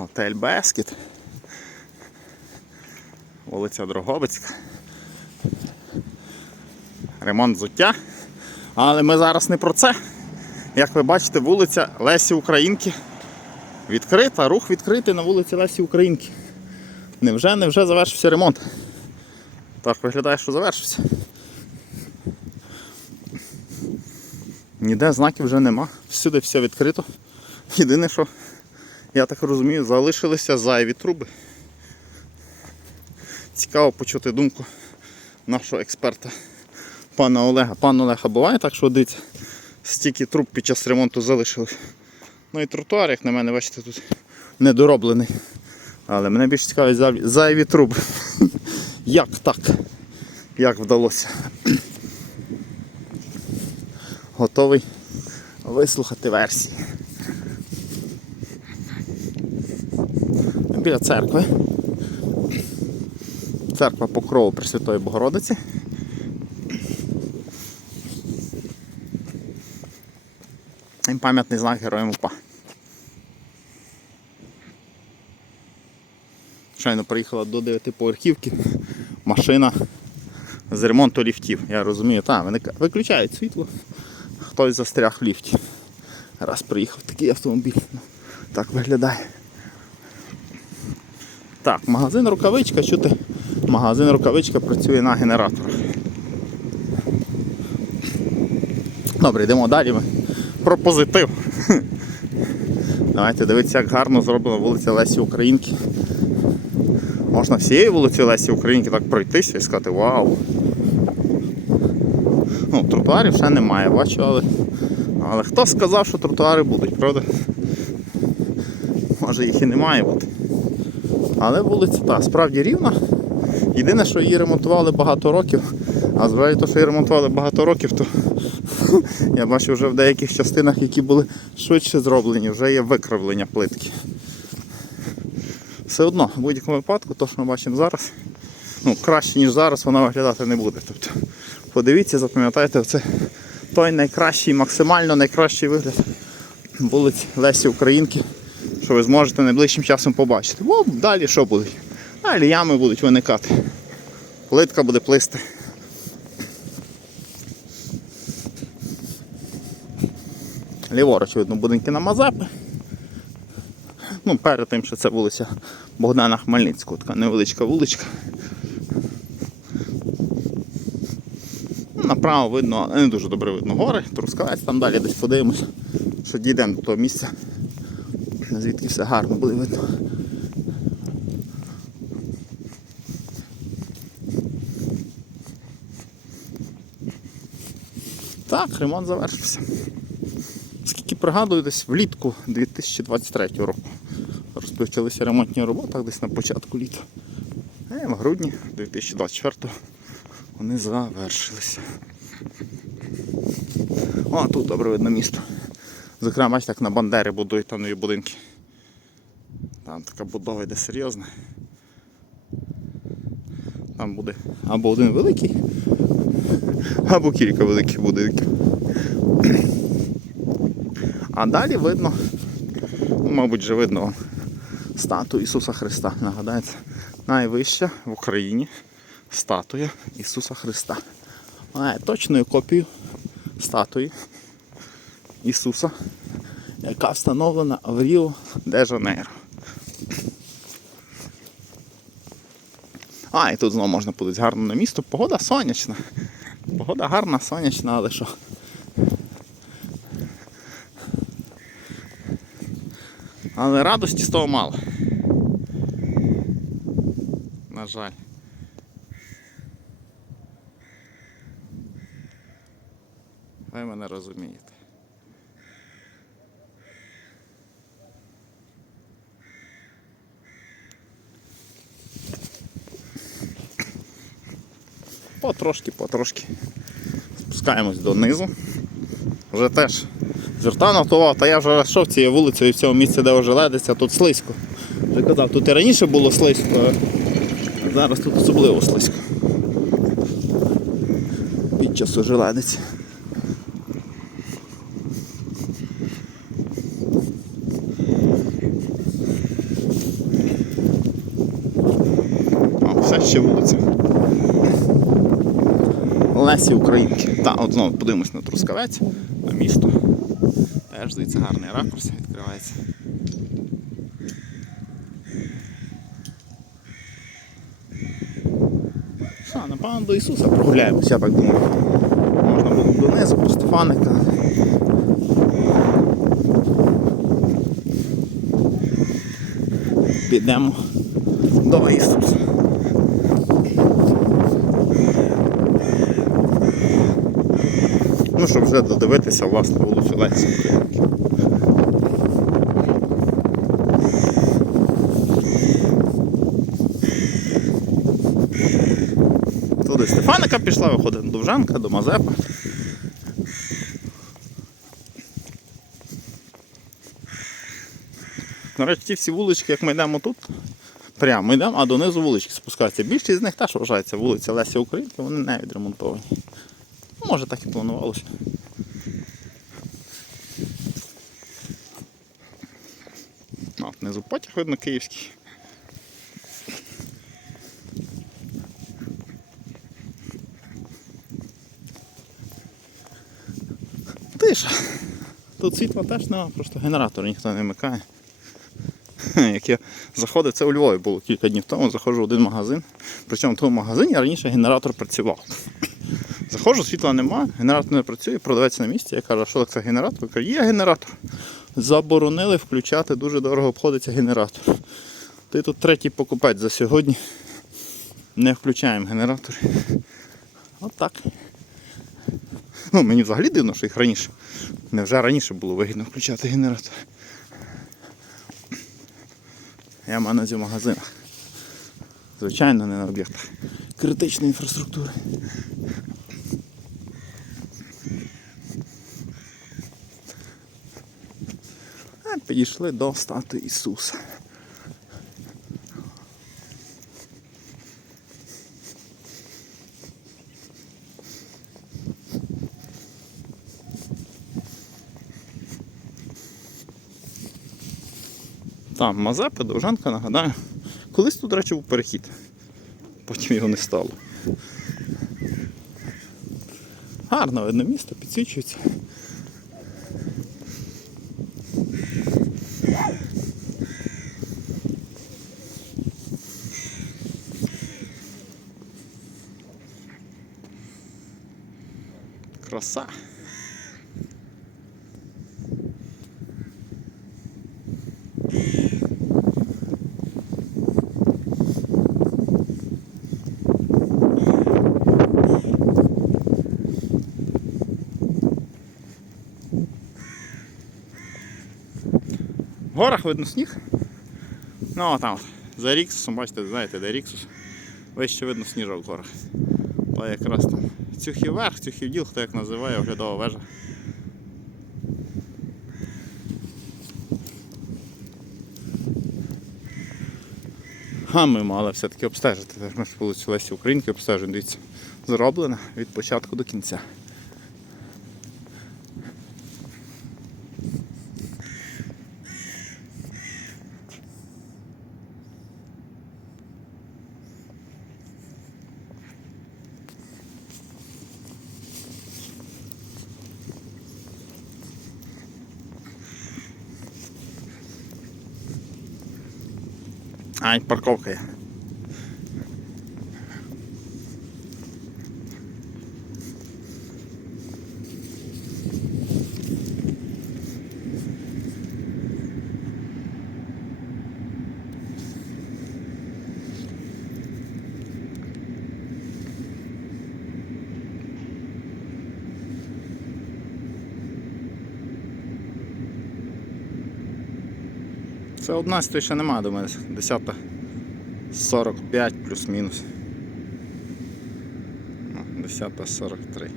Готель Бескіт. Вулиця Дрогобицька. Ремонт взуття. Але ми зараз не про це. Як ви бачите, вулиця Лесі Українки відкрита, рух відкритий на вулиці Лесі Українки. Невже, невже завершився ремонт? Так виглядає, що завершився. Ніде знаків вже нема. Всюди все відкрито. Єдине, що, я так розумію, залишилися зайві труби. Цікаво почути думку нашого експерта, пана Олега. Пан Олега буває так, що дивіться, стільки труб під час ремонту залишилось. Ну і тротуар, як на мене, бачите, тут недороблений. Але мене більше цікавить зайві- труби. Як так? Як вдалося? Готовий вислухати версії. Біля церкви. Церква Покрову Пресвятої Богородиці. І пам'ятний знак Героям УПА. Щойно приїхала до 9-поверхівки машина з ремонту ліфтів. Я розумію, так, вони виключають світло, хтось застряг в ліфті. Раз приїхав такий автомобіль. Так виглядає. Так, магазин рукавичка, чути, магазин рукавичка працює на генераторах. Добре, йдемо далі. Про позитив. Давайте дивитися, як гарно зроблена вулиця Лесі Українки. Можна всією вулицею Лесі Українки так пройтися і сказати вау. Ну, тротуарів ще немає, бачу, але. Але хто сказав, що тротуари будуть, правда? Може їх і немає бути. Але вулиця та справді рівна. Єдине, що її ремонтували багато років, а зважаючи що її ремонтували багато років, то я бачу вже в деяких частинах, які були швидше зроблені, вже є викривлення плитки. Все одно, в будь-якому випадку, то, що ми бачимо зараз, ну, краще, ніж зараз, вона виглядати не буде. Тобто, подивіться, запам'ятайте, це той найкращий, максимально найкращий вигляд вулиць Лесі Українки, що ви зможете найближчим часом побачити. Бо далі що будуть? Далі ями будуть виникати. Плитка буде плисти. Ліворуч видно будинки на Мазепи. Ну, перед тим, що це вулиця Богдана Хмельницького, така невеличка вуличка. Направо видно, не дуже добре видно гори, Трускавець, там далі десь подивимося, що дійдемо до того місця, звідки все гарно буде видно. Так, ремонт завершився. Скільки пригадую, десь влітку 2023 року розпочалися ремонтні роботи десь на початку літа. А в грудні 2024 вони завершилися. О, тут добре видно місто. Зокрема, бачите, як на Бандери будують там нові будинки. Там така будова йде серйозна. Там буде або один великий, або кілька великих будинків. А далі видно, ну, мабуть, вже видно статую Ісуса Христа. Нагадається, найвища в Україні статуя Ісуса Христа. Точною копію статуї Ісуса, яка встановлена в Ріо де Жанейро. А, і тут знову можна подивитися гарно на місто. Погода сонячна. Погода гарна, сонячна, але що? Але радості з того мало. На жаль. Ви мене розумієте. потрошки-потрошки спускаємось донизу. Вже теж звертав автував, та я вже йшов цією вулицею і в цьому місці, де вже ледиться, тут слизько. Вже казав, тут і раніше було слизько, а зараз тут особливо слизько. Під час уже ледиться. Ще вулиця. Лесі Українки. Та, от знову подивимось на Трускавець, на місто. Теж дивіться, гарний ракурс відкривається. Що, напевно, до Ісуса прогуляємось, я так думаю. Можна було донизу, по Стефаника. Підемо до Ісуса. Ну, щоб вже додивитися власне вулицю Українки. Туди Стефаника пішла, виходить до Довженка, до Мазепа. Речі, ті всі вулички, як ми йдемо тут, прямо йдемо, а донизу вулички спускаються. Більшість з них теж вважається вулиця Лесі Українки, вони не відремонтовані. Може так і планувалося. А, от внизу потяг видно київський. Тиша. Тут світла теж нема, просто генератор ніхто не вмикає. Як я заходив, це у Львові було кілька днів тому, заходжу в один магазин. Причому в тому магазині раніше генератор працював. Заходжу, світла нема, генератор не працює, продавець на місці. Я кажу, що це генератор? Я кажу, є генератор. Заборонили включати, дуже дорого обходиться генератор. Ти тут третій покупець за сьогодні. Не включаємо генератор. От так. Ну, мені взагалі дивно, що їх раніше. Невже раніше було вигідно включати генератор? Я маю на увазі в магазинах. Звичайно, не на об'єктах критичної інфраструктури. Підійшли до статуї Ісуса. Там Мазепа, Довжанка, нагадаю. Колись тут, до речі, був перехід. Потім його не стало. Гарно видно місто, підсвічується. Краса. Горах видно сніг. Ну а там за Ріксусом, бачите, знаєте, де Ріксус. Вище видно сніжок в горах. То якраз там Цюхів верх, Цюхів діл, хто як називає, оглядова вежа. А ми мали все-таки обстежити. Ми ж вулицю Лесі Українки обстежуємо, дивіться, зроблено від початку до кінця. Ay, por coge. Це 11 ще немає мене. 10 45 плюс-мінус. Ну, 10 43.